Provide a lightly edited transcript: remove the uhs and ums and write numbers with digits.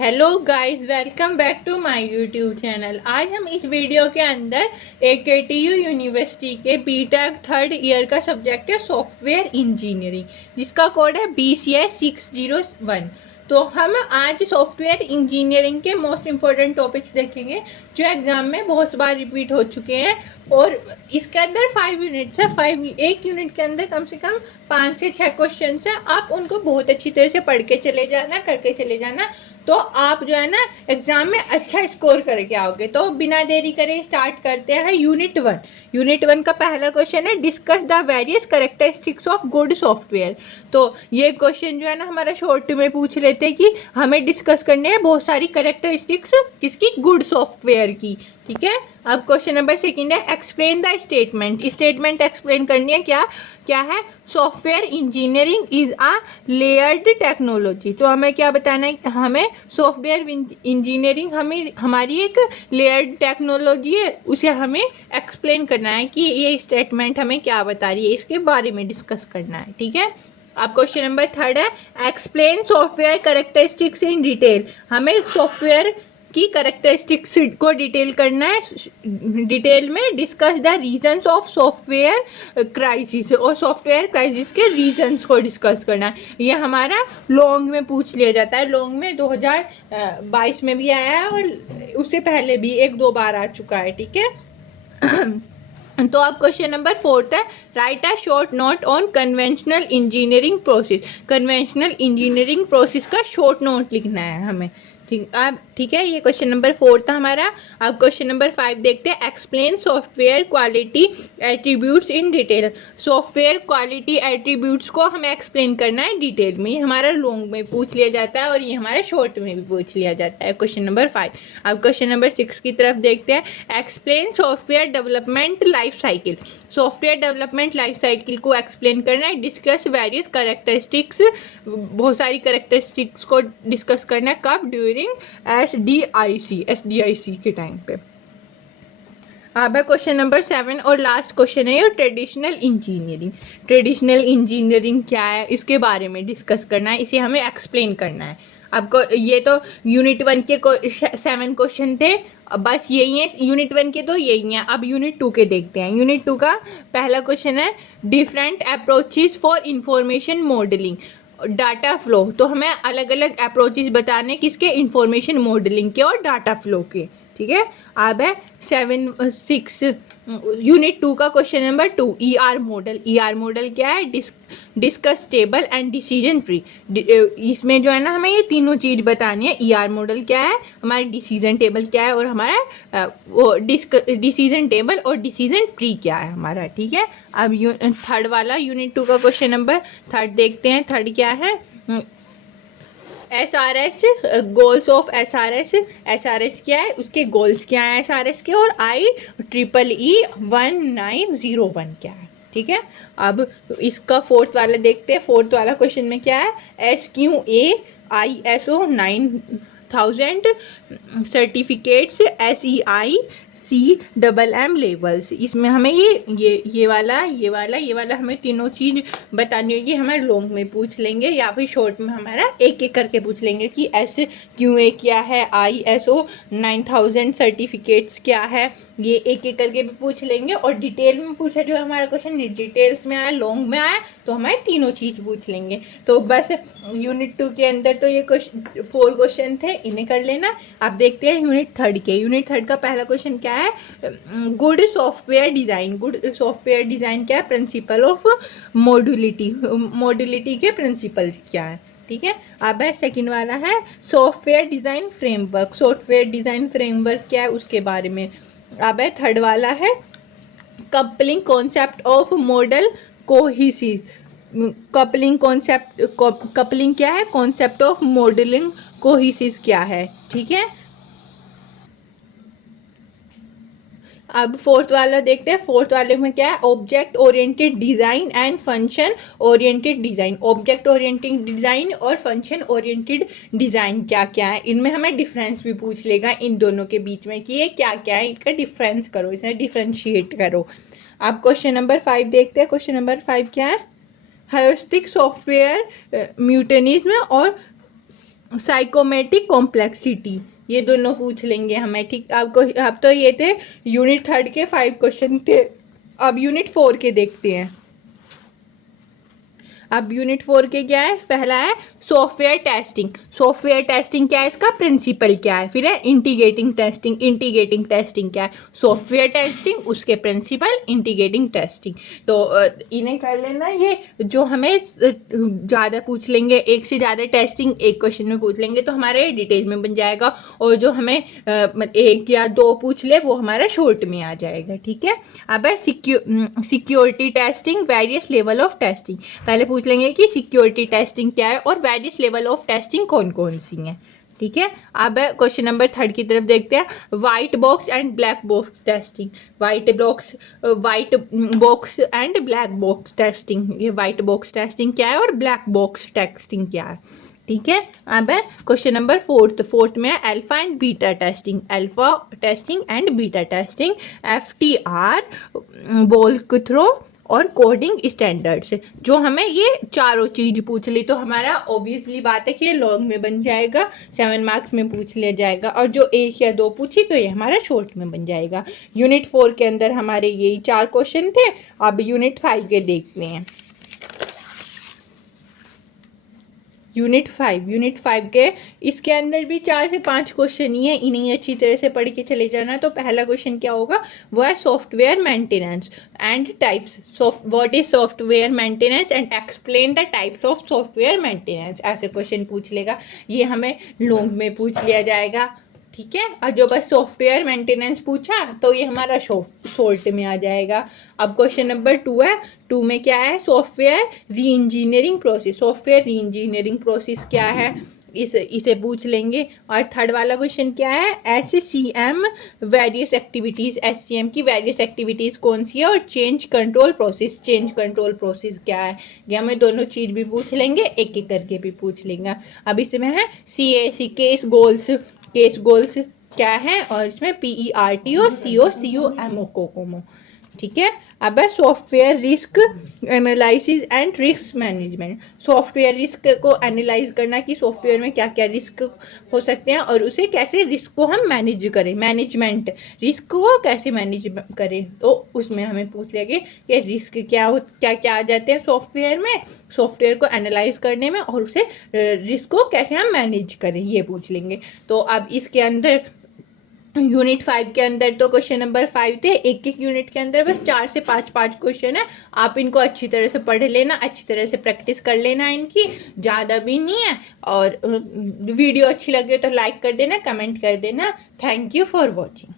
Hello guys, welcome back to my YouTube channel. आज हम इस वीडियो के अंदर AKTU यूनिवर्सिटी के बीटेक थर्ड ईयर का सब्जेक्ट है सॉफ्टवेयर इंजीनियरिंग, जिसका कोड है BCI 601। तो हम आज सॉफ्टवेयर इंजीनियरिंग के मोस्ट इम्पोर्टेंट टॉपिक्स देखेंगे जो एग्जाम में बहुत बार रिपीट हो चुके हैं। और इसके अंदर 5 यूनिट्स है। एक यूनिट के अंदर कम से कम 5 से 6 क्वेश्चन है। आप उनको बहुत अच्छी तरह से पढ़ के चले जाना, करके चले जाना, तो आप जो है ना एग्जाम में अच्छा स्कोर करके आओगे। तो बिना देरी करे स्टार्ट करते हैं यूनिट 1। यूनिट 1 का पहला क्वेश्चन है discuss the various characteristics of good software. तो ये क्वेश्चन जो है ना हमारा शॉर्ट में पूछ लेते हैं कि हमें डिस्कस करने हैं बहुत सारी कैरेक्टरिस्टिक्स किसकी, गुड सॉफ्टवेयर की। ठीक है। अब क्वेश्चन नंबर 2 है explain the statement. Statement explain करनी है। क्या है? Software engineering is a layered technology. तो हमें क्या बताना है? हमें सॉफ्टवेयर इंजीनियरिंग हमारी एक लेयर्ड टेक्नोलॉजी है, उसे हमें एक्सप्लेन करना है कि ये स्टेटमेंट हमें क्या बता रही है, इसके बारे में डिस्कस करना है। ठीक है। अब क्वेश्चन नंबर 3 है explain software characteristics in detail. हमें सॉफ्टवेयर की कैरेक्टरिस्टिक्स को डिटेल करना है। डिटेल में discuss the reasons of software crisis, और सॉफ्टवेयर क्राइसिस के रीजंस को डिस्कस करना है। ये हमारा लॉन्ग में पूछ लिया जाता है। लॉन्ग में 2022 में भी आया है और उससे पहले भी 1-2 बार आ चुका है। ठीक है। तो अब क्वेश्चन नंबर 4 है right a short note on conventional engineering process. Conventional engineering process का शॉर्ट नोट लिखना है हमें। ठीक है। ये क्वेश्चन नंबर 4 था हमारा। अब क्वेश्चन नंबर 5 देखते हैं explain software quality attributes in detail. Software quality attributes को हमें एक्सप्लेन करना है डिटेल में। ये हमारा लॉन्ग में पूछ लिया जाता है और ये हमारा शॉर्ट में भी पूछ लिया जाता है, क्वेश्चन नंबर 5। अब क्वेश्चन नंबर 6 की तरफ देखते हैं explain software development life cycle. Software development life cycle को एक्सप्लेन करना है। डिस्कस वेरियस कैरेक्टरिस्टिक्स, बहुत सारी कैरेक्टरिस्टिक्स को डिस्कस करना है। कब? ड्यूरिंग SDIC के टाइम पे। अब है क्वेश्चन नंबर 7 और लास्ट क्वेश्चन है ट्रेडिशनल इंजीनियरिंग। ट्रेडिशनल इंजीनियरिंग क्या है, इसके बारे में डिस्कस करना है, इसे हमें एक्सप्लेन करना है। आपको ये तो यूनिट 1 के 7 क्वेश्चन थे, बस यही है यूनिट 1 के, तो यही है। अब यूनिट 2 के देखते हैं। यूनिट 2 का पहला क्वेश्चन है different approaches for information modelling data flow. तो हमें अलग अलग अप्रोचेस बताने किसके, इंफॉर्मेशन मॉडलिंग के और डाटा फ्लो के। ठीक है। अब है 6 यूनिट 2 का question number 2 ER model. ER model क्या है? Discuss table and decision tree. इसमें जो है ना हमें ये तीनों चीज़ बतानी है। ER मॉडल क्या है, हमारी डिसीजन टेबल क्या है, और हमारा वो डिसीजन टेबल और डिसीजन ट्री क्या है हमारा। ठीक है। अब थर्ड वाला यूनिट 2 का क्वेश्चन नंबर 3 देखते हैं। 3 क्या है? SRS, गोल्स ऑफ SRS क्या है, उसके गोल्स क्या है SRS के, और IEEE 1901 क्या है। ठीक है। अब इसका 4th वाला देखते हैं। 4th वाला क्वेश्चन में क्या है? SQA ISO 9000 certificates SEI CMM levels. इसमें हमें ये वाला हमें तीनों चीज़ बतानी होगी। हमारे लॉन्ग में पूछ लेंगे या फिर शॉर्ट में हमारा एक एक करके पूछ लेंगे कि SQA क्या है, ISO 9000 सर्टिफिकेट्स क्या है, ये एक एक करके भी पूछ लेंगे। और डिटेल में पूछा जो हमारा क्वेश्चन डिटेल्स में आया, लॉन्ग में आया, तो हमारे तीनों चीज़ पूछ लेंगे। तो बस यूनिट 2 के अंदर तो ये 4 क्वेश्चन थे, इन्हें कर लेना। अब देखते हैं यूनिट 3 के। यूनिट 3 का पहला क्वेश्चन क्या है? Good software design. Good software design क्या है? Principle of मॉड्यूलिटी। मॉड्यूलिटी के प्रिंसिपल क्या है। ठीक है। अब है सेकंड वाला है software design framework. Software design framework क्या है, उसके बारे में। अब है थर्ड वाला है coupling concept of model cohesive. Coupling क्या है? कॉन्सेप्ट ऑफ मॉडलिंग कोहिसिव क्या है। ठीक है। अब 4th वाला देखते हैं। 4th वाले में क्या है? Object oriented design and function oriented design. Object oriented design और फंक्शन ओरिएंटेड डिज़ाइन क्या क्या है, इनमें हमें डिफरेंस भी पूछ लेगा इन दोनों के बीच में कि ये क्या क्या है, इनका डिफरेंस करो, इसे डिफ्रेंशिएट करो। अब क्वेश्चन नंबर 5 देखते हैं। क्वेश्चन नंबर 5 क्या है? ह्यूरिस्टिक सॉफ्टवेयर म्यूटेनिज्म और साइकोमेट्रिक कॉम्प्लेक्सिटी, ये दोनों पूछ लेंगे हमें, ठीक। आपको अब तो ये थे यूनिट 3 के 5 क्वेश्चन थे। अब यूनिट 4 के देखते हैं। अब यूनिट 4 के क्या है, पहला है सॉफ्टवेयर टेस्टिंग। सॉफ्टवेयर टेस्टिंग क्या है, इसका प्रिंसिपल क्या है। फिर है इंटीग्रेटिंग टेस्टिंग। इंटीग्रेटिंग टेस्टिंग क्या है, सॉफ्टवेयर टेस्टिंग, उसके प्रिंसिपल, इंटीग्रेटिंग टेस्टिंग। तो इन्हें कर लेना। ये जो हमें ज़्यादा पूछ लेंगे, एक से ज़्यादा टेस्टिंग एक क्वेश्चन में पूछ लेंगे तो हमारे डिटेल में बन जाएगा, और जो हमें एक या दो पूछ ले वो हमारा शॉर्ट में आ जाएगा, ठीक है। अब है security testing, various level of testing. पहले पूछ लेंगे कि सिक्योरिटी टेस्टिंग क्या है और वेरियस लेवल ऑफ टेस्टिंग कौन कौन सी हैं, ठीक है। अब क्वेश्चन नंबर 3 की तरफ देखते हैं, white box and black box testing. White box and black box testing, ये व्हाइट बॉक्स टेस्टिंग क्या है और ब्लैक बॉक्स टेस्टिंग क्या है, ठीक है। अब है क्वेश्चन नंबर 4 में है alpha and beta testing. Alpha testing and beta testing, FTR, वोल्कथ्रो और कोडिंग स्टैंडर्ड्स। जो हमें ये चारों चीज पूछ ली तो हमारा ऑब्वियसली बात है कि ये लॉन्ग में बन जाएगा, 7 मार्क्स में पूछ लिया जाएगा, और जो 1 या 2 पूछी तो ये हमारा शॉर्ट में बन जाएगा। यूनिट 4 के अंदर हमारे यही 4 क्वेश्चन थे। अब यूनिट 5 के देखते हैं। यूनिट 5 के इसके अंदर भी 4 से 5 क्वेश्चन ही है, इन्हीं अच्छी तरह से पढ़ के चले जाना। तो पहला क्वेश्चन क्या होगा, वो है software maintenance and types. What is software maintenance and explain the types of software maintenance, ऐसे क्वेश्चन पूछ लेगा। ये हमें लॉन्ग में पूछ लिया जाएगा, ठीक है। और जो बस सॉफ्टवेयर मेंटेनेंस पूछा तो ये हमारा शॉर्ट में आ जाएगा। अब क्वेश्चन नंबर 2 है। 2 में क्या है, सॉफ्टवेयर री इंजीनियरिंग प्रोसेस। सॉफ्टवेयर री इंजीनियरिंग प्रोसेस क्या है, इसे पूछ लेंगे। और थर्ड वाला क्वेश्चन क्या है, SCM वेरियस एक्टिविटीज़। SCM की वेरियस एक्टिविटीज़ कौन सी है, और change control process. Change control process क्या है, ये हमें दोनों चीज़ भी पूछ लेंगे, एक एक करके भी पूछ लेंगे। अब इसमें है CAC, case goals. Case goals क्या है, और इसमें PERT और COMO कोकोमो, ठीक है। अब है software risk analysis and risk management. Software risk को एनालाइज करना कि सॉफ्टवेयर में क्या क्या रिस्क हो सकते हैं और उसे कैसे रिस्क को हम मैनेज करें। मैनेजमेंट, रिस्क को कैसे मैनेज करें, तो उसमें हमें पूछ लेंगे कि रिस्क क्या आ जाते हैं सॉफ्टवेयर में, सॉफ्टवेयर को एनालाइज करने में, और उसे रिस्क को कैसे हम मैनेज करें, ये पूछ लेंगे। तो अब इसके अंदर यूनिट 5 के अंदर तो क्वेश्चन नंबर 5 थे। एक एक यूनिट के अंदर बस 4 से 5 क्वेश्चन है। आप इनको अच्छी तरह से पढ़ लेना, अच्छी तरह से प्रैक्टिस कर लेना इनकी, ज़्यादा भी नहीं है। और वीडियो अच्छी लगे तो लाइक कर देना, कमेंट कर देना। Thank you for watching.